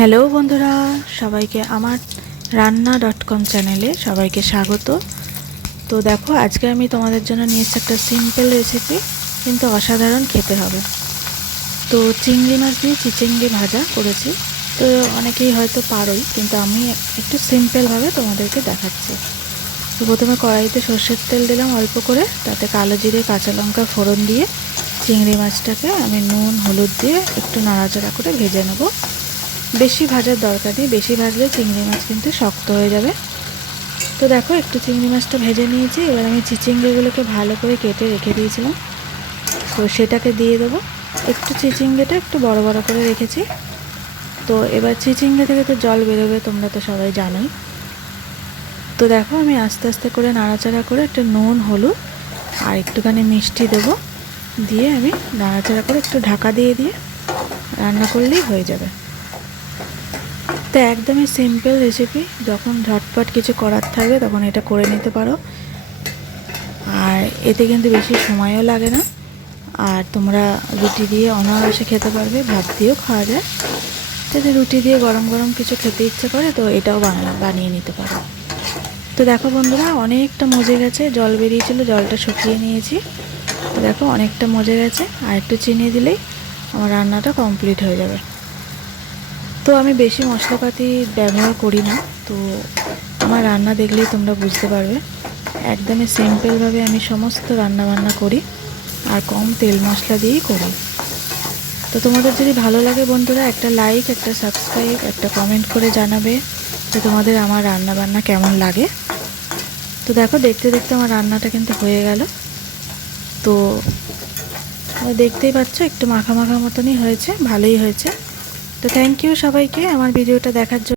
Hello বন্ধুরা, সবাইকে আমার রান্না.com চ্যানেলে সবাইকে স্বাগত। তো দেখো, আজকে আমি তোমাদের জন্য নিয়ে এসেছি একটা সিম্পল রেসিপি, কিন্তু অসাধারণ খেতে হবে। তো চিংড়ি মাছ দিয়ে চিচিঙ্গি ভাজা করেছি। তো অনেকেই হয়তো পারোই, কিন্তু আমি একটু সিম্পলভাবে তোমাদেরকে দেখাচ্ছি। তো প্রথমে কড়াইতে সর্ষের তেল দিলাম অল্প করে, তাতে কালো জিরে কাঁচা লঙ্কা ফোড়ন দিয়ে চিংড়ি মাছটাকে আমি নুন হলুদ দিয়ে একটু নাড়াচাড়া করে ভেজে নেব। বেশি ভাজার দরকার নেই, বেশি ভাজলে চিংড়ি মাছ কিন্তু শক্ত হয়ে যাবে। তো দেখো, একটু চিংড়ি মাছটা ভেজে নিয়েছি। এবার আমি চিচিঙ্গিগুলোকে ভালো করে কেটে রেখে দিয়েছিলাম, তো সেটাকে দিয়ে দেবো। একটু চিচিঙ্গিটা একটু বড় বড় করে রেখেছি। তো এবার চিচিঙ্গি থেকে তো জল বেরোবে, তোমরা তো সবাই জানোই। তো দেখো, আমি আস্তে আস্তে করে নাড়াচাড়া করে একটু নুন হলুদ আর একটুখানি মিষ্টি দেবো, দিয়ে আমি নাড়াচাড়া করে একটু ঢাকা দিয়ে দিয়ে রান্না করলেই হয়ে যাবে। তো একদমই সিম্পল রেসিপি, যখন ঝটপট কিছু করার থাকবে তখন এটা করে নিতে পারো। আর এতে কিন্তু বেশি সময়ও লাগে না। আর তোমরা রুটি দিয়ে অনায়াসে খেতে পারবে, ভাত দিয়েও খাওয়া যায়। যদি রুটি দিয়ে গরম গরম কিছু খেতে ইচ্ছে করে তো এটাও বানিয়ে নিতে পারো। তো দেখো বন্ধুরা, অনেকটা মজে গেছে, জল বেরিয়েছিল, জলটা শুকিয়ে নিয়েছি। তো দেখো, অনেকটা মজে গেছে, আর একটু চিনি দিলেই আমার রান্নাটা কমপ্লিট হয়ে যাবে। তো আমি বেশি মশলাপাতি ব্যবহার করি না। তো আমার রান্না দেখলেই তোমরা বুঝতে পারবে, একদমই সিম্পলভাবে আমি সমস্ত রান্নাবান্না করি, আর কম তেল মশলা দিয়েই করি। তো তোমাদের যদি ভালো লাগে বন্ধুরা, একটা লাইক, একটা সাবস্ক্রাইব, একটা কমেন্ট করে জানাবে যে তোমাদের আমার রান্নাবান্না কেমন লাগে। তো দেখো, দেখতে দেখতে আমার রান্নাটা কিন্তু হয়ে গেল। তো দেখতেই পাচ্ছ, একটু মাখা মাখা মতনই হয়েছে, ভালোই হয়েছে। তো থ্যাংক ইউ সবাইকে আমার ভিডিওটা দেখার জন্য।